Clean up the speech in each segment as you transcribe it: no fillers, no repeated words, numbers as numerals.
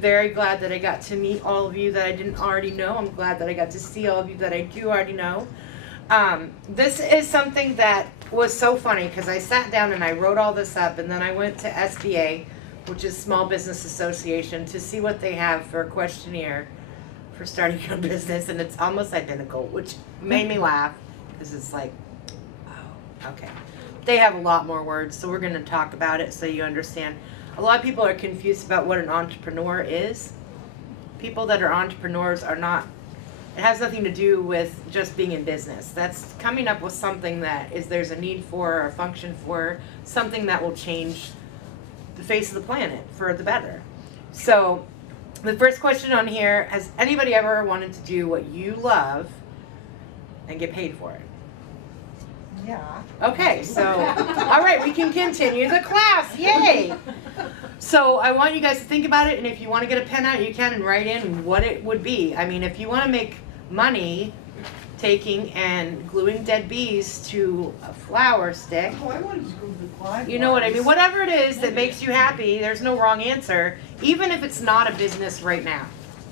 very glad that I got to meet all of you that I didn't already know. I'm glad that I got to see all of you that I do already know. This is something that was so funny because I sat down and I wrote all this up, and then I went to SBA, which is Small Business Association, to see what they have for a questionnaire for starting your business, and it's almost identical, which made me laugh because it's like, oh, okay. They have a lot more words, so we're going to talk about it so you understand. A lot of people are confused about what an entrepreneur is. People that are entrepreneurs are not, it has nothing to do with just being in business. That's coming up with something that is there's a need for or a function for, something that will change the face of the planet for the better. So the first question on here, has anybody ever wanted to do what you love and get paid for it? Yeah. Okay, so, all right, we can continue the class, yay! So I want you guys to think about it, and if you want to get a pen out, you can, and write in what it would be. I mean, if you want to make money taking and gluing dead bees to a flower stick, Oh, I wanted to go to the fly. you know what I mean? Whatever it is that makes you happy, there's no wrong answer, even if it's not a business right now.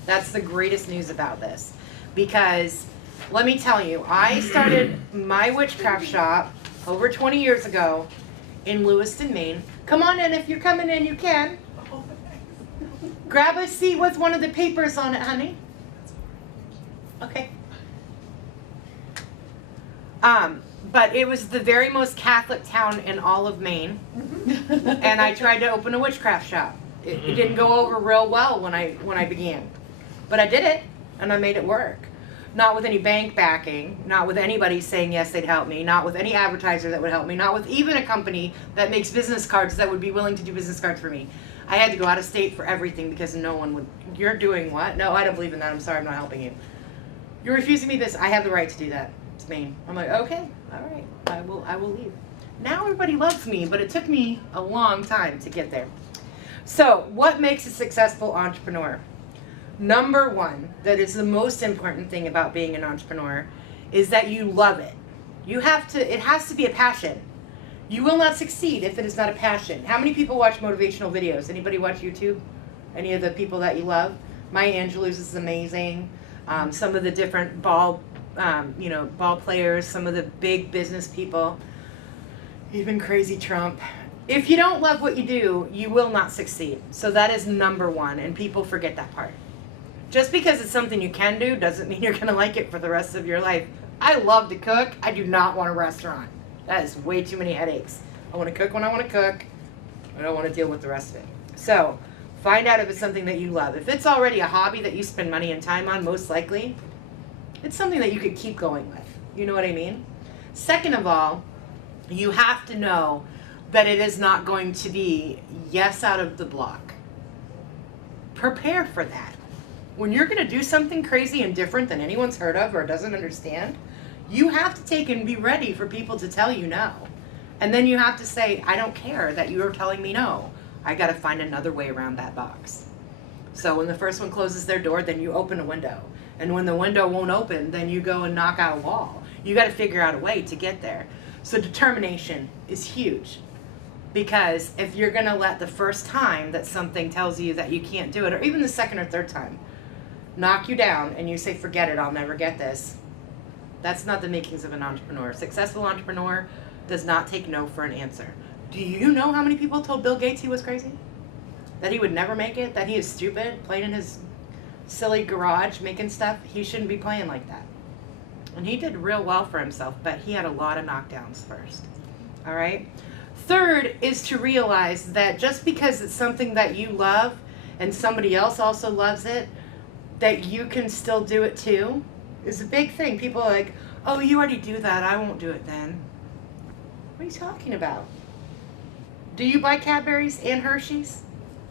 That's the greatest news about this. Because let me tell you, I started my witchcraft shop over 20 years ago in Lewiston, Maine. Come on in, if you're coming in, you can. Grab a seat with one of the papers on it, honey. Okay. But it was the very most Catholic town in all of Maine, and I tried to open a witchcraft shop. It didn't go over real well when I began, but I did it, and I made it work. Not with any bank backing, not with anybody saying yes they'd help me, not with any advertiser that would help me, not with even a company that makes business cards that would be willing to do business cards for me. I had to go out of state for everything because no one would. You're doing what? No, I don't believe in that. I'm sorry, I'm not helping you. You're refusing me this. I have the right to do that. It's Maine. I'm like, okay, all right, I will leave. Now everybody loves me, but it took me a long time to get there. So, what makes a successful entrepreneur? Number one, that is the most important thing about being an entrepreneur, is that you love it. It has to be a passion. You will not succeed if it is not a passion. How many people watch motivational videos? Anybody watch YouTube? Any of the people that you love? Maya Angelou's is amazing. Some of the different ball players, some of the big business people, even crazy Trump. If you don't love what you do, you will not succeed. So that is number one, and people forget that part. Just because it's something you can do doesn't mean you're going to like it for the rest of your life. I love to cook. I do not want a restaurant. That is way too many headaches. I want to cook when I want to cook. I don't want to deal with the rest of it. So find out if it's something that you love. If it's already a hobby that you spend money and time on, most likely, it's something that you could keep going with. You know what I mean? Second of all, you have to know that it is not going to be yes out of the block. Prepare for that. When you're going to do something crazy and different than anyone's heard of or doesn't understand, you have to take and be ready for people to tell you no. And then you have to say, I don't care that you are telling me no. I got to find another way around that box. So when the first one closes their door, then you open a window. And when the window won't open, then you go and knock out a wall. You got to figure out a way to get there. So determination is huge. Because if you're going to let the first time that something tells you that you can't do it, or even the second or third time, knock you down and you say, forget it, I'll never get this. That's not the makings of an entrepreneur. A successful entrepreneur does not take no for an answer. Do you know how many people told Bill Gates he was crazy? That he would never make it? That he is stupid, playing in his silly garage, making stuff? He shouldn't be playing like that. And he did real well for himself, but he had a lot of knockdowns first. All right? Third is to realize that just because it's something that you love and somebody else also loves it, that you can still do it too, is a big thing. People are like, oh, you already do that, I won't do it then. What are you talking about? Do you buy Cadbury's and Hershey's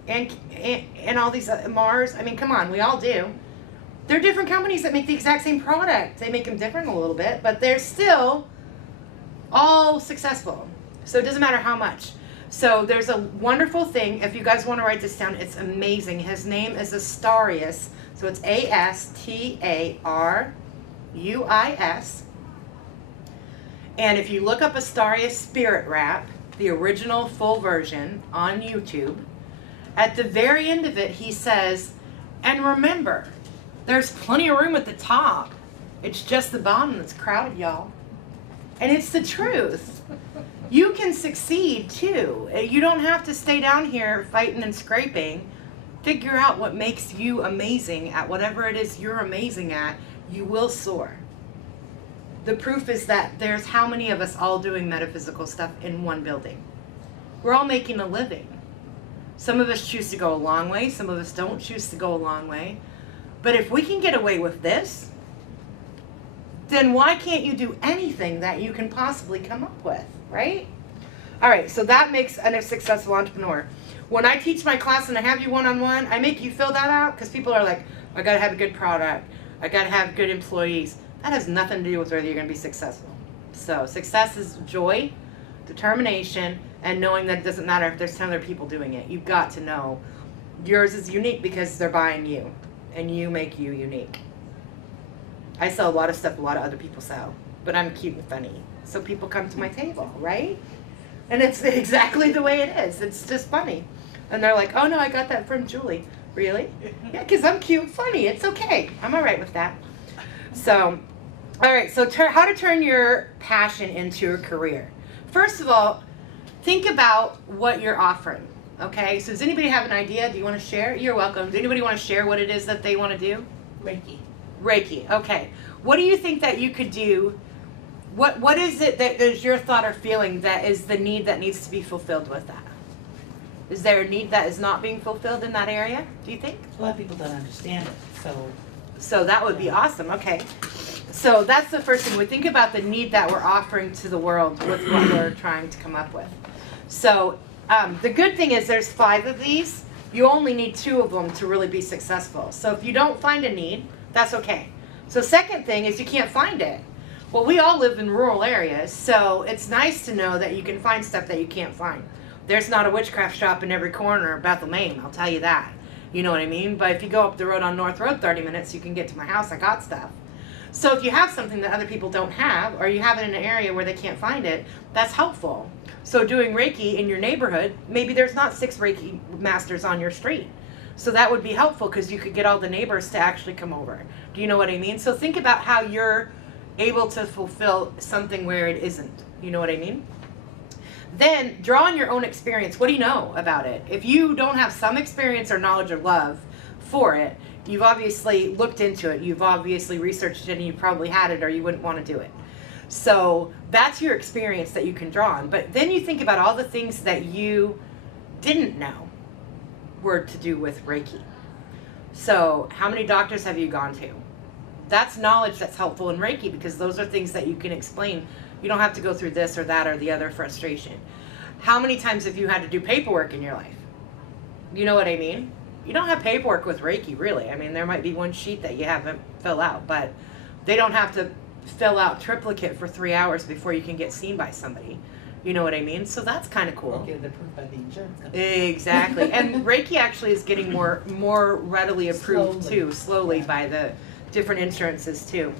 and all these Mars? I mean, come on, we all do. They're different companies that make the exact same product. They make them different a little bit, but they're still all successful. So it doesn't matter how much. So there's a wonderful thing. If you guys want to write this down, it's amazing. His name is Astarius. So it's Astarius. And if you look up Astarius Spirit Wrap, the original full version on YouTube, At the very end of it, he says, and remember, there's plenty of room at the top. It's just the bottom that's crowded, y'all. And it's the truth. You can succeed too. You don't have to stay down here fighting and scraping. Figure out what makes you amazing at whatever it is you're amazing at. You will soar. The proof is that there's how many of us all doing metaphysical stuff in one building. We're all making a living. Some of us choose to go a long way. Some of us don't choose to go a long way. But if we can get away with this, then why can't you do anything that you can possibly come up with, right? All right, so that makes a successful entrepreneur. When I teach my class and I have you one-on-one, I make you fill that out because people are like, I gotta have a good product. I gotta have good employees. That has nothing to do with whether you're gonna be successful. So success is joy, determination, and knowing that it doesn't matter if there's 10 other people doing it. You've got to know yours is unique because they're buying you, and you make you unique. I sell a lot of stuff a lot of other people sell, but I'm cute and funny. So people come to my table, right? And it's exactly the way it is. It's just funny. And they're like, oh no, I got that from Julie. Really? Yeah, because I'm cute and funny. It's okay. I'm all right with that. So, all right, so how to turn your passion into a career. First of all, think about what you're offering, okay? So does anybody have an idea? Do you want to share? You're welcome. Does anybody want to share what it is that they want to do? Reiki. Reiki, okay. What do you think that you could do? What is it that is your thought or feeling that is the need that needs to be fulfilled with that? Is there a need that is not being fulfilled in that area, do you think? A lot of people don't understand it, So that would be awesome, okay. So that's the first thing. We think about the need that we're offering to the world with what we're trying to come up with. So the good thing is there's 5 of these. You only need 2 of them to really be successful. So if you don't find a need, that's okay. So second thing is you can't find it. Well, we all live in rural areas, so it's nice to know that you can find stuff that you can't find. There's not a witchcraft shop in every corner of Bethel, Maine, I'll tell you that. You know what I mean? But if you go up the road on North Road 30 minutes, you can get to my house. I got stuff. So if you have something that other people don't have, or you have it in an area where they can't find it, that's helpful. So doing Reiki in your neighborhood, maybe there's not 6 Reiki masters on your street. So that would be helpful because you could get all the neighbors to actually come over. Do you know what I mean? So think about how you're able to fulfill something where it isn't. You know what I mean? Then draw on your own experience. What do you know about it? If you don't have some experience or knowledge or love for it, you've obviously looked into it. You've obviously researched it and you probably had it or you wouldn't want to do it. So that's your experience that you can draw on. But then you think about all the things that you didn't know were to do with Reiki. So how many doctors have you gone to? That's knowledge that's helpful in Reiki because those are things that you can explain. You don't have to go through this or that or the other frustration. How many times have you had to do paperwork in your life? You know what I mean? You don't have paperwork with Reiki, really. I mean, there might be one sheet that you haven't fill out, but they don't have to fill out triplicate for 3 hours before you can get seen by somebody. You know what I mean? So that's kind of cool. Or get it approved by the insurance company. Exactly. And Reiki actually is getting more readily approved slowly by the different insurances too.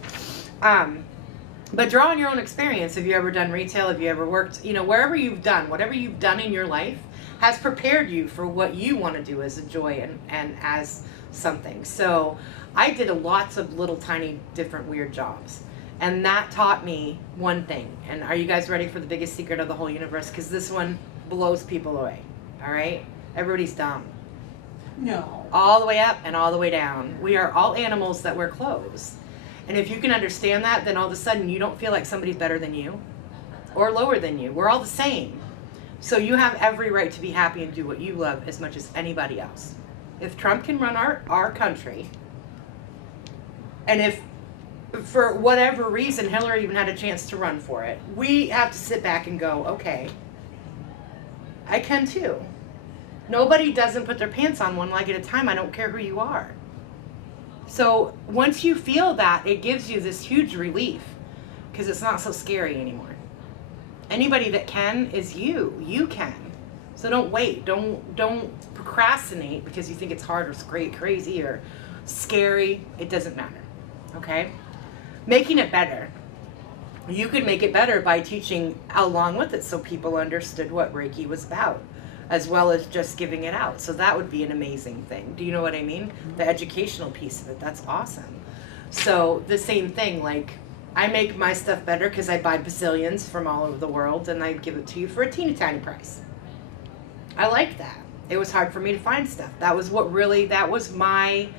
But draw on your own experience. Have you ever done retail? Have you ever worked, wherever you've done, whatever you've done in your life has prepared you for what you want to do as a joy and as something. So I did lots of little tiny different weird jobs. And that taught me one thing. And are you guys ready for the biggest secret of the whole universe? Because this one blows people away. All right? Everybody's dumb. No. All the way up and all the way down. We are all animals that wear clothes. And if you can understand that, then all of a sudden you don't feel like somebody's better than you or lower than you. We're all the same. So you have every right to be happy and do what you love as much as anybody else. If Trump can run our country, and if for whatever reason Hillary even had a chance to run for it, we have to sit back and go, okay, I can too. Nobody doesn't put their pants on one leg at a time. I don't care who you are. So once you feel that, it gives you this huge relief because it's not so scary anymore. Anybody that can is you. You can. So don't wait. Don't procrastinate because you think it's hard or crazy or scary. It doesn't matter. Okay? Making it better. You could make it better by teaching along with it so people understood what Reiki was about. as well as just giving it out. So that would be an amazing thing. Do you know what I mean? The educational piece of it, that's awesome. So the same thing, like I make my stuff better because I buy bazillions from all over the world and I give it to you for a teeny tiny price. I like that. It was hard for me to find stuff. That was my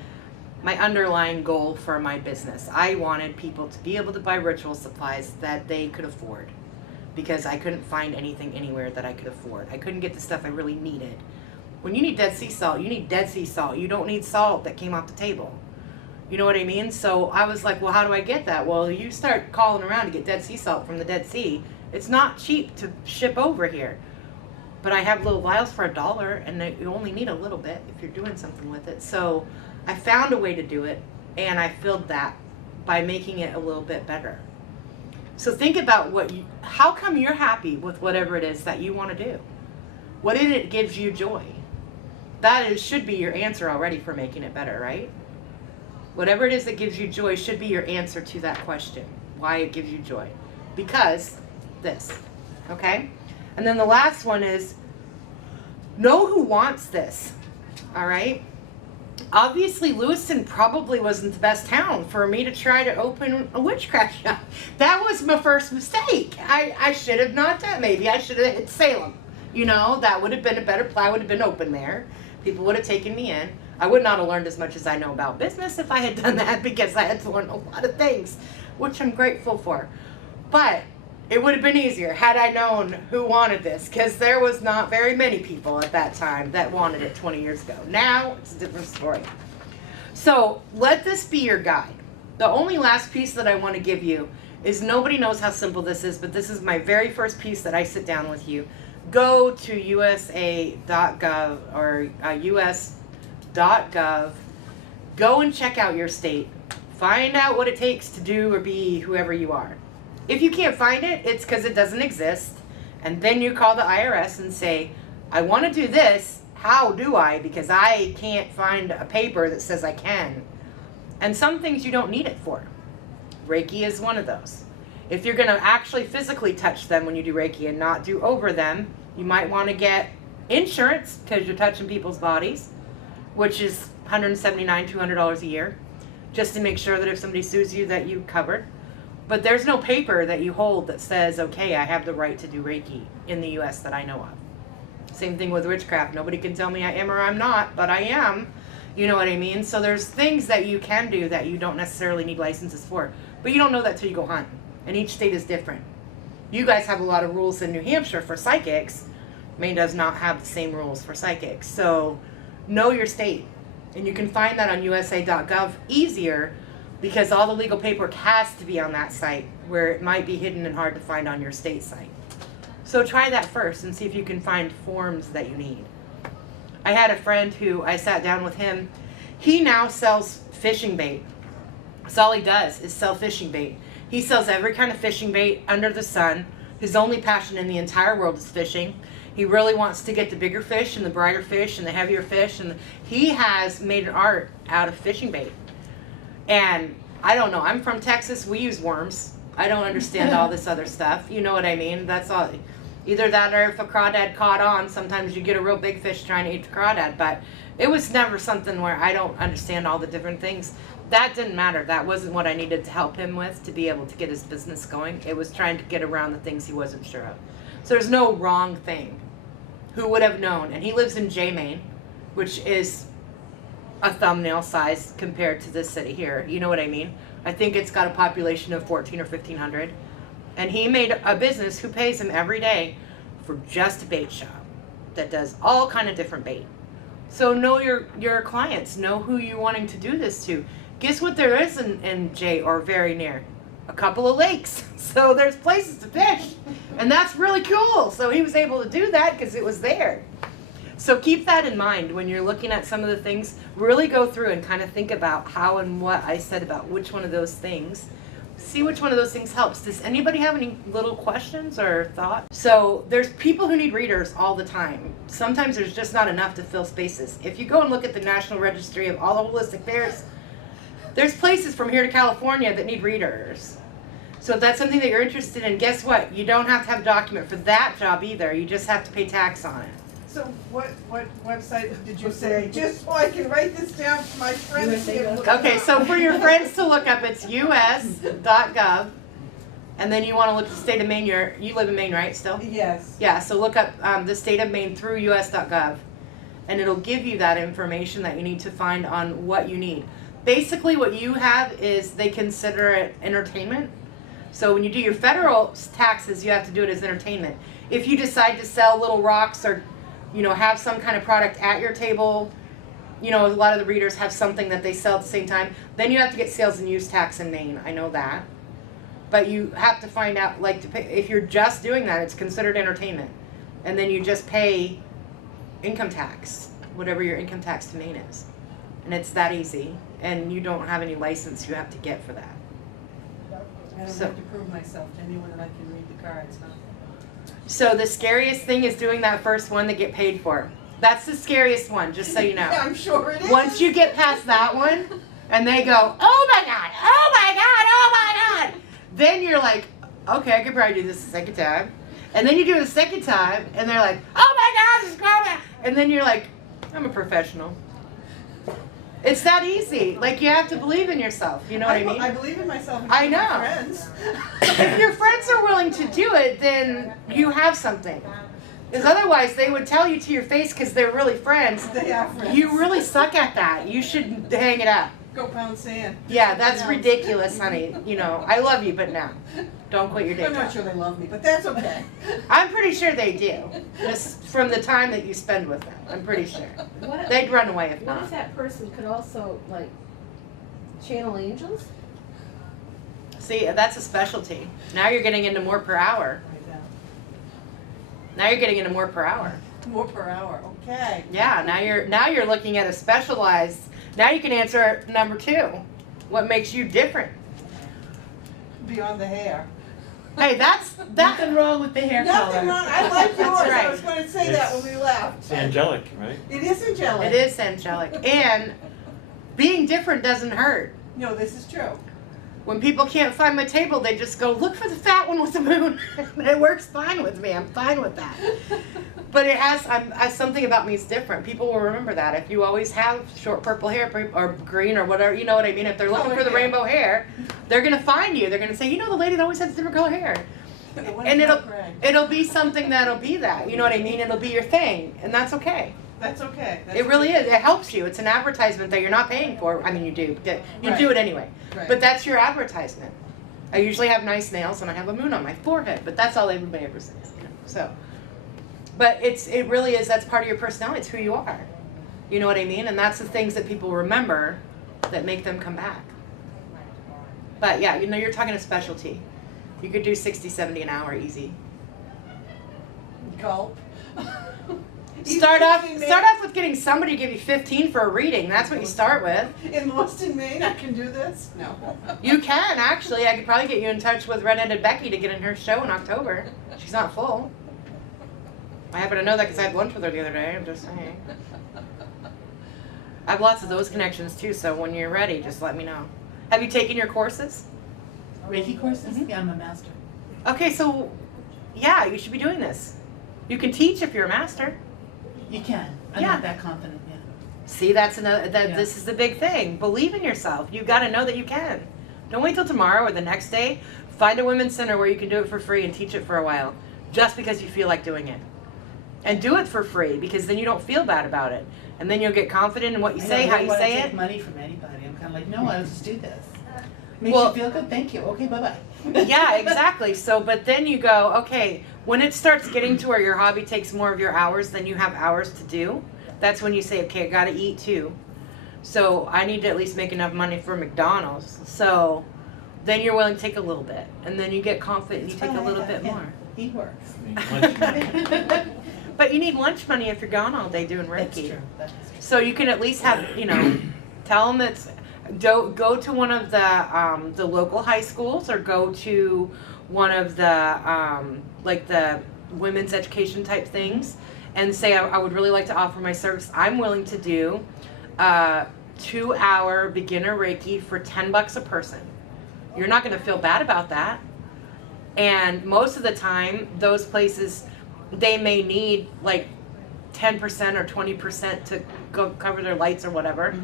underlying goal for my business. I wanted people to be able to buy ritual supplies that they could afford, because I couldn't find anything anywhere that I could afford. I couldn't get the stuff I really needed. When you need Dead Sea salt, you need Dead Sea salt. You don't need salt that came off the table. You know what I mean? So I was like, well, how do I get that? Well, you start calling around to get Dead Sea salt from the Dead Sea. It's not cheap to ship over here. But I have little vials for $1, and you only need a little bit if you're doing something with it. So I found a way to do it, and I filled that by making it a little bit better. So think about how come you're happy with whatever it is that you want to do? What in it gives you joy? Should be your answer already for making it better, right? Whatever it is that gives you joy should be your answer to that question. Why it gives you joy. Because this, okay? And then the last one is, know who wants this, all right? Obviously, Lewiston probably wasn't the best town for me to try to open a witchcraft shop. That was my first mistake. I should have not done. Maybe I should have hit Salem. You know, that would have been a better play. I would have been open there. People would have taken me in. I would not have learned as much as I know about business if I had done that, because I had to learn a lot of things, which I'm grateful for. But it would have been easier had I known who wanted this, because there was not very many people at that time that wanted it 20 years ago. Now, it's a different story. So, let this be your guide. The only last piece that I want to give you is, nobody knows how simple this is, but this is my very first piece that I sit down with you. Go to USA.gov or US.gov. Go and check out your state. Find out what it takes to do or be whoever you are. If you can't find it, it's because it doesn't exist. And then you call the IRS and say, I want to do this. How do I? Because I can't find a paper that says I can. And some things you don't need it for. Reiki is one of those. If you're going to actually physically touch them when you do Reiki and not do over them, you might want to get insurance because you're touching people's bodies, which is $179, $200 a year, just to make sure that if somebody sues you that you covered. But there's no paper that you hold that says, okay, I have the right to do Reiki in the U.S. that I know of. Same thing with witchcraft. Nobody can tell me I am or I'm not, but I am. You know what I mean? So there's things that you can do that you don't necessarily need licenses for. But you don't know that till you go hunt. And each state is different. You guys have a lot of rules in New Hampshire for psychics. Maine does not have the same rules for psychics. So know your state. And you can find that on USA.gov easier, because all the legal paperwork has to be on that site, where it might be hidden and hard to find on your state site. So try that first and see if you can find forms that you need. I had a friend who I sat down with him. He now sells fishing bait. That's all he does is sell fishing bait. He sells every kind of fishing bait under the sun. His only passion in the entire world is fishing. He really wants to get the bigger fish and the brighter fish and the heavier fish. And he has made an art out of fishing bait. And I don't know, I'm from Texas, we use worms. I don't understand all this other stuff. You know what I mean? That's all. Either that or if a crawdad caught on, sometimes you get a real big fish trying to eat the crawdad. But it was never something where I don't understand all the different things. That didn't matter. That wasn't what I needed to help him with to be able to get his business going. It was trying to get around the things he wasn't sure of. So there's no wrong thing. Who would have known? And he lives in J, Maine, which is a thumbnail size compared to this city here. You know what I mean? I think it's got a population of 1,400 or 1,500. And he made a business who pays him every day for just a bait shop that does all kind of different bait. So know your clients. Know who you're wanting to do this to. Guess what there is in J or very near? A couple of lakes. So there's places to fish. And that's really cool. So he was able to do that because it was there. So keep that in mind when you're looking at some of the things. Really go through and kind of think about how and what I said about which one of those things. See which one of those things helps. Does anybody have any little questions or thoughts? So there's people who need readers all the time. Sometimes there's just not enough to fill spaces. If you go and look at the National Registry of all the holistic fairs, there's places from here to California that need readers. So if that's something that you're interested in, guess what? You don't have to have a document for that job either. You just have to pay tax on it. So what website did you say? Just so I can write this down for my friends. to be able to look it Okay, up. so for your friends to look up, it's us.gov, and then you want to look at the state of Maine. You live in Maine, right? Still? Yes. Yeah. So look up the state of Maine through us.gov, and it'll give you that information that you need to find on what you need. Basically, what you have is they consider it entertainment. So when you do your federal taxes, you have to do it as entertainment. If you decide to sell little rocks or, have some kind of product at your table, a lot of the readers have something that they sell at the same time, then you have to get sales and use tax in Maine. I know that. But you have to find out, if you're just doing that, it's considered entertainment. And then you just pay income tax, whatever your income tax to Maine is. And it's that easy. And you don't have any license you have to get for that. I don't So- have to prove myself to anyone that I can read the cards, huh? So the scariest thing is doing that first one to get paid for. That's the scariest one, just so you know. Yeah, I'm sure it is. Once you get past that one, and they go, oh my God, oh my God, oh my God, then you're like, okay, I could probably do this the second time. And then you do it the second time, and they're like, oh my God, this is great. And then you're like, I'm a professional. It's that easy. Like, you have to believe in yourself. You know what I mean? I believe in myself and I my know. friends. If your friends are willing to do it, then you have something. Because otherwise, they would tell you to your face because they're really friends. They are friends. You really suck at that. You should hang it up. Go pound sand. Yeah, that's Yeah. ridiculous, honey. I love you, but no. Don't quit your day I'm not job. sure they love me, but that's okay. I'm pretty sure they do. Just from the time that you spend with them. I'm pretty sure. What, They'd run away if what if not. that person could also, channel angels? See, that's a specialty. Now you're getting into more per hour. Now you're getting into more per hour. More per hour, okay. Yeah, now you're looking at a specialized. Now you can answer number 2. What makes you different? Beyond the hair. Hey, that's Nothing wrong with the hair Nothing color. wrong, I like yours, That's I right. was gonna say that when we left. It's angelic, right? It is angelic. It is angelic, and being different doesn't hurt. No, this is true. When people can't find my table, they just go, look for the fat one with the moon. It works fine with me. I'm fine with that. But it has something about me is different. People will remember that. If you always have short purple hair or green or whatever, you know what I mean? If they're looking for the rainbow hair, they're going to find you. They're going to say, the lady that always has different color hair. And it'll be something that'll be that. You know what I mean? It'll be your thing. And that's okay. That's okay. It really is. It helps you. It's an advertisement that you're not paying for. I mean, you do. You do it anyway. Right. But that's your advertisement. I usually have nice nails and I have a moon on my forehead, but that's all everybody ever says. So, but it really is. That's part of your personality. It's who you are. You know what I mean? And that's the things that people remember that make them come back. But yeah, you're talking a specialty. You could do 60, 70 an hour easy. Gulp. Start off with getting somebody to give you 15 for a reading. That's what you start with. In Boston, Maine, I can do this? No. You can, actually. I could probably get you in touch with Redheaded Becky to get in her show in October. She's not full. I happen to know that because I had lunch with her the other day. I'm just saying. I have lots of those connections too, so when you're ready, just let me know. Have you taken your courses? Reiki courses? Yeah, I'm a master. Okay, so yeah, you should be doing this. You can teach if you're a master. You can. I'm Yeah. not that confident yet. See, that's another. Yeah. This is the big thing. Believe in yourself. You got to know that you can. Don't wait till tomorrow or the next day. Find a women's center where you can do it for free and teach it for a while, just because you feel like doing it. And do it for free because then you don't feel bad about it, and then you'll get confident in what you say, how you say I don't it. take money from anybody. I'm kind of like, no, I'll just do this. Makes Well- you feel good. Thank you. Okay, bye bye. Yeah, exactly. So, but then you go, okay, when it starts getting to where your hobby takes more of your hours than you have hours to do, that's when you say, okay, I got to eat too. So I need to at least make enough money for McDonald's. So then you're willing to take a little bit, and then you get confident and you take a little bit more. He works. Lunch money. But you need lunch money if you're gone all day doing Reiki. That's true. That's true. So you can at least have, tell them it's, go to one of the local high schools or go to one of the, like the women's education type things and say, I would really like to offer my service. I'm willing to do 2-hour beginner Reiki for $10 a person. You're not going to feel bad about that. And most of the time, those places, they may need like 10% or 20% to go cover their lights or whatever.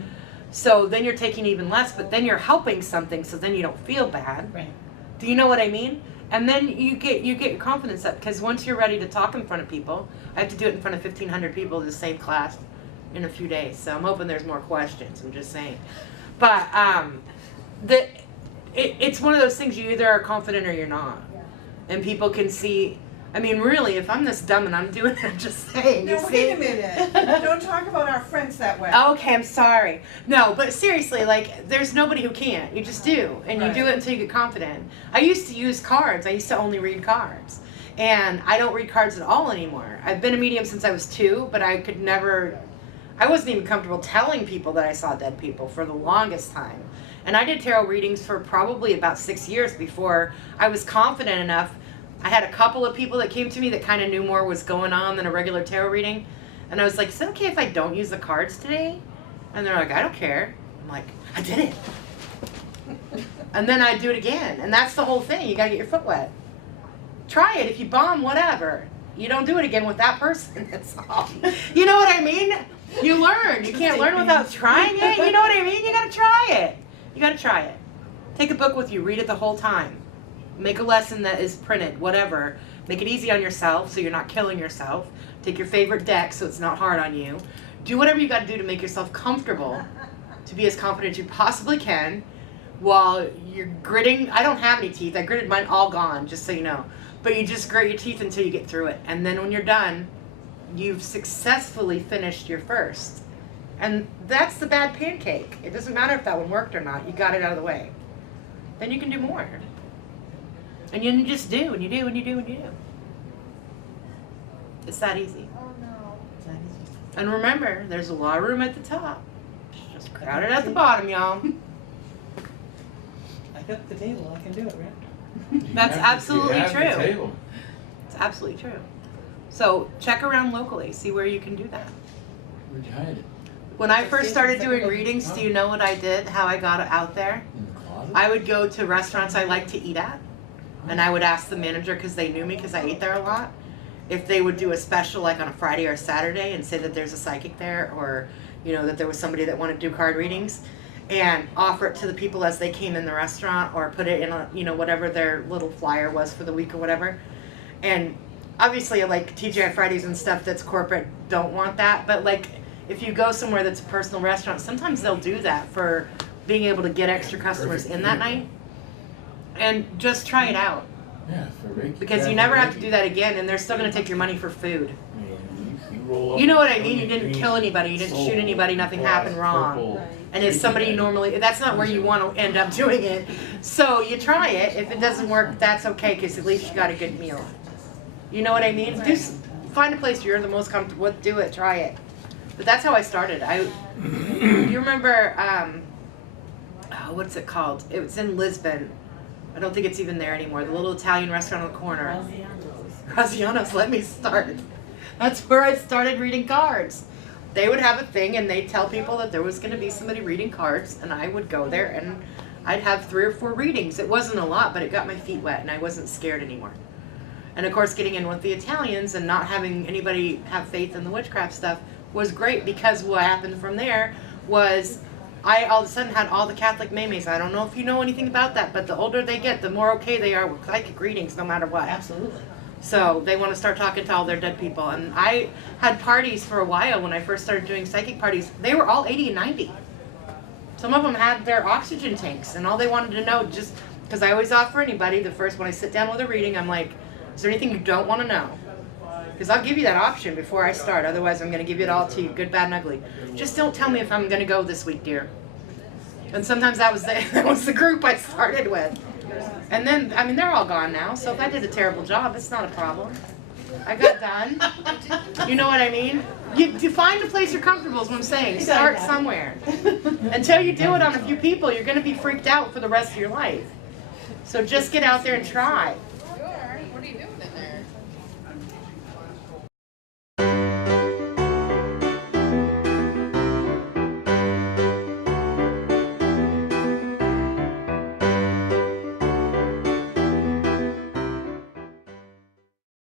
So then you're taking even less, but then you're helping something, so then you don't feel bad. Right. Do you know what I mean? And then you get your confidence up, because once you're ready to talk in front of people, I have to do it in front of 1,500 people in the same class in a few days. So I'm hoping there's more questions. I'm just saying. But it's one of those things, you either are confident or you're not. And people can see, I mean, really, if I'm this dumb and I'm doing it, I'm just saying. No, you see? wait a minute. Don't talk about our friends that way. Okay, I'm sorry. No, but seriously, like, there's nobody who can't. You just do. And you do it until you get confident. I used to use cards. I used to only read cards. And I don't read cards at all anymore. I've been a medium since I was 2, but I wasn't even comfortable telling people that I saw dead people for the longest time. And I did tarot readings for probably about 6 years before I was confident enough. I had a couple of people that came to me that kind of knew more was going on than a regular tarot reading. And I was like, is it okay if I don't use the cards today? And they're like, I don't care. I'm like, I did it. And then I do it again. And that's the whole thing. You got to get your foot wet. Try it. If you bomb, whatever. You don't do it again with that person. That's all. You know what I mean? You learn. You can't learn without trying it. You know what I mean? You got to try it. You got to try it. Take a book with you. Read it the whole time. Make a lesson that is printed, whatever. Make it easy on yourself so you're not killing yourself. Take your favorite deck so it's not hard on you. Do whatever you got to do to make yourself comfortable, to be as confident as you possibly can while you're gritting. I don't have any teeth. I gritted mine all gone, just so you know. But you just grit your teeth until you get through it. And then when you're done, you've successfully finished your first. And that's the bad pancake. It doesn't matter if that one worked or not. You got it out of the way. Then you can do more. And you just do, and you do, and you do, and you do. It's that easy. And remember, there's a lot of room at the top. Just crowded at the bottom, y'all. I got the table, I can do it, right? That's absolutely You have the true. table. It's absolutely true. So check around locally, see where you can do that. Where'd you hide it? When I first started doing readings, do you know what I did, how I got it out there? In the closet? I would go to restaurants I like to eat at, and I would ask the manager, because they knew me because I ate there a lot, if they would do a special like on a Friday or a Saturday and say that there's a psychic there, or you know that there was somebody that wanted to do card readings, and offer it to the people as they came in the restaurant, or put it in a, you know, whatever their little flyer was for the week or whatever. And obviously like TGI Fridays and stuff that's corporate don't want that, but like if you go somewhere that's a personal restaurant, sometimes they'll do that for being able to get extra customers in that night. And just try it out, Yeah, for Reiki. because you never have to do that again, and they're still going to take your money for food. You roll up You know what I on mean? your You didn't green kill anybody, you didn't shoot soul, anybody, nothing glass, happened wrong. purple And if Reiki somebody bag. normally, that's not where you want to end up doing it. So you try it. If it doesn't work, that's okay, because at least you got a good meal. You know what I mean? Find a place you're the most comfortable with, do it, try it. But that's how I started. You remember, what's it called? It was in Lisbon. I don't think it's even there anymore. The little Italian restaurant on the corner. Graziano's let me start. That's where I started reading cards. They would have a thing and they'd tell people that there was going to be somebody reading cards, and I would go there and I'd have 3 or 4 readings. It wasn't a lot, but it got my feet wet and I wasn't scared anymore. And of course, getting in with the Italians and not having anybody have faith in the witchcraft stuff was great, because what happened from there was I all of a sudden had all the Catholic maymays. I don't know if you know anything about that, but the older they get, the more okay they are with psychic readings, no matter what. Absolutely. So they want to start talking to all their dead people. And I had parties for a while when I first started doing psychic parties. They were all 80 and 90. Some of them had their oxygen tanks, and all they wanted to know, just because I always offer anybody, the first when I sit down with a reading, I'm like, is there anything you don't want to know? Because I'll give you that option before I start. Otherwise, I'm going to give it all to you, good, bad, and ugly. Just don't tell me if I'm going to go this week, dear. And sometimes that was the group I started with. And then, I mean, they're all gone now. So if I did a terrible job, it's not a problem. I got done. You know what I mean? You find a place you're comfortable is what I'm saying. Start somewhere. Until you do it on a few people, you're going to be freaked out for the rest of your life. So just get out there and try. What are you doing in there?